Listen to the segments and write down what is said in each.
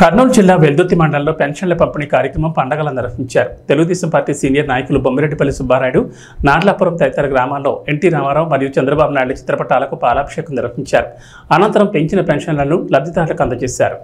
కర్నూలు జిల్లా వెల్దుర్తి మండలంలో పెన్షన్ల పంపిణీ కార్యక్రమం పండగల నిర్వహించారు. తెలుగుదేశం పార్టీ సీనియర్ నాయకులు బొమ్మిరెడ్డిపల్లి సుబ్బారాయుడు, నార్లాపురం తదితర గ్రామాల్లో ఎన్టీ రామారావు మరియు చంద్రబాబు నాయుడు చిత్రపటాలకు పాలాభిషేకం నిర్వహించారు. అనంతరం పెంచిన పెన్షన్లను లబ్ధిదారులకు అందజేశారు.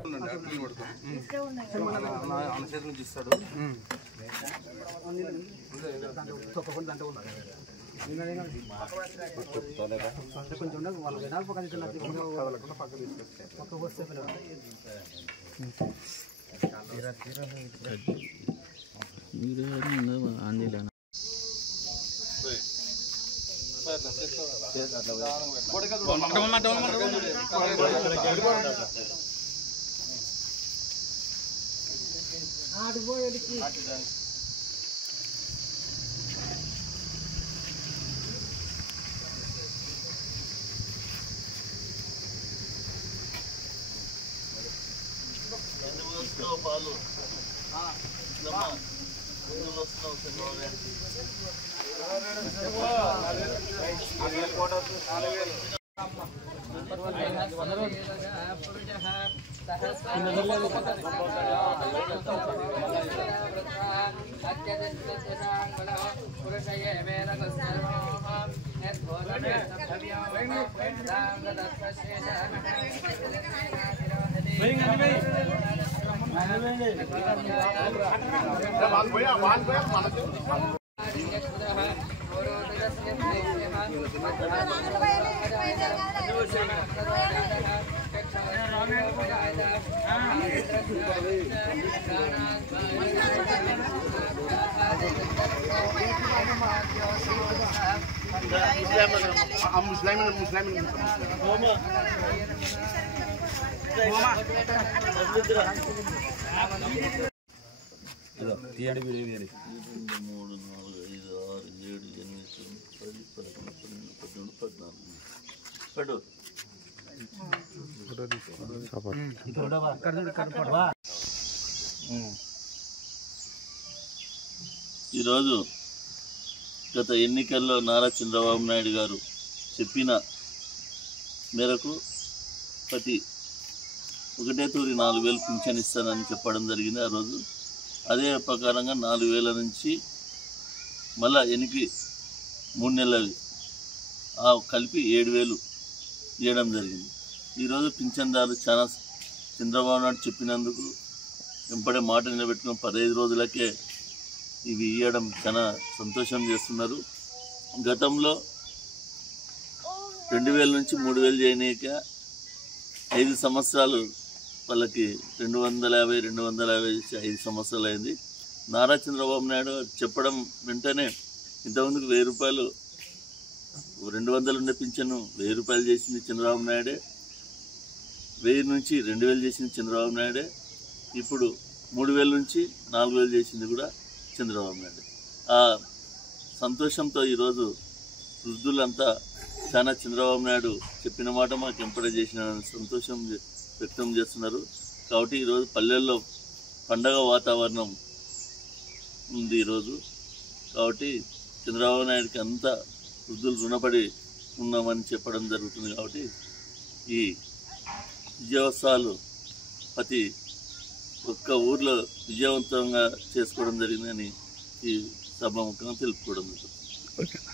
ఈరోజు గత ఎన్నికల్లో నారా చంద్రబాబు నాయుడు గారు చెప్పిన మేరకు ప్రతి ఒకటే తూరి 4,000 పింఛన్ ఇస్తానని చెప్పడం జరిగింది. ఆ రోజు అదే ప్రకారంగా 4,000 నుంచి మళ్ళా 3 నెలలు కలిపి 7,000 ఇవ్వడం జరిగింది. ఈరోజు పింఛన్దారులు చాలా చంద్రబాబు నాయుడు చెప్పినందుకు వెంపడే మాట నిలబెట్టుకుని 15 రోజులకే ఇవి ఇవ్వడం చాలా సంతోషం చేస్తున్నారు. గతంలో 2,000 నుంచి 3,000 చేయనీక 5 సంవత్సరాలు వాళ్ళకి 250 5 సంవత్సరాలు అయింది. నారా చంద్రబాబు నాయుడు చెప్పడం వెంటనే ఇంతకుముందుకు 1,000 రూపాయలు 200 ఉండే పింఛను 1,000 రూపాయలు చేసింది చంద్రబాబు నాయుడే. 1,000 నుంచి 2,000 చేసింది చంద్రబాబు నాయుడే. ఇప్పుడు 3,000 నుంచి 4,000 చేసింది కూడా చంద్రబాబు నాయుడు. ఆ సంతోషంతో ఈరోజు వృద్ధులంతా చాలా చంద్రబాబు నాయుడు చెప్పిన మాట మాకు ఎంపడ చేసిన సంతోషం వ్యక్తం చేస్తున్నారు. కాబట్టి ఈరోజు పల్లెల్లో పండగ వాతావరణం ఉంది ఈరోజు. కాబట్టి చంద్రబాబు నాయుడికి అంతా వృద్ధులు రుణపడి ఉన్నామని చెప్పడం జరుగుతుంది. కాబట్టి ఈ విజయోత్సవాలు ప్రతి ఒక్క ఊర్లో విజయవంతంగా చేసుకోవడం జరిగిందని ఈ సభాముఖంగా తెలుపుకోవడం జరుగుతుంది.